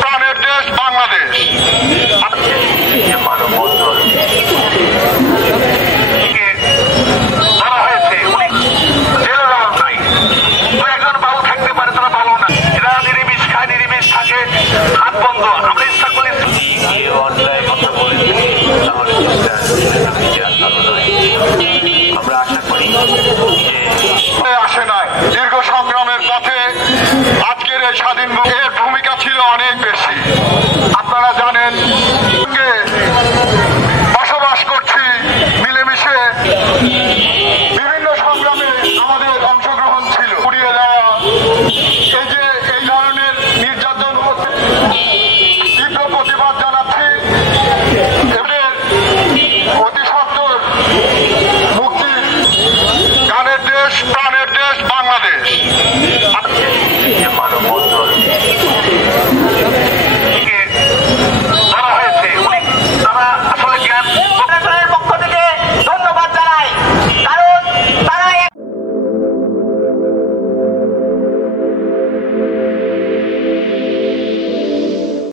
প্রাণের দেশ বাংলাদেশ। হাত বন্ধ। আমরা ইচ্ছা করি অন্যায় কথা বলেছি, আমরা আশা করি আসে নাই। দীর্ঘ সংগ্রামের পথে আজকের এই স্বাধীন এর ভূমিকা ছিল অনেক বেশি। আপনারা জানেন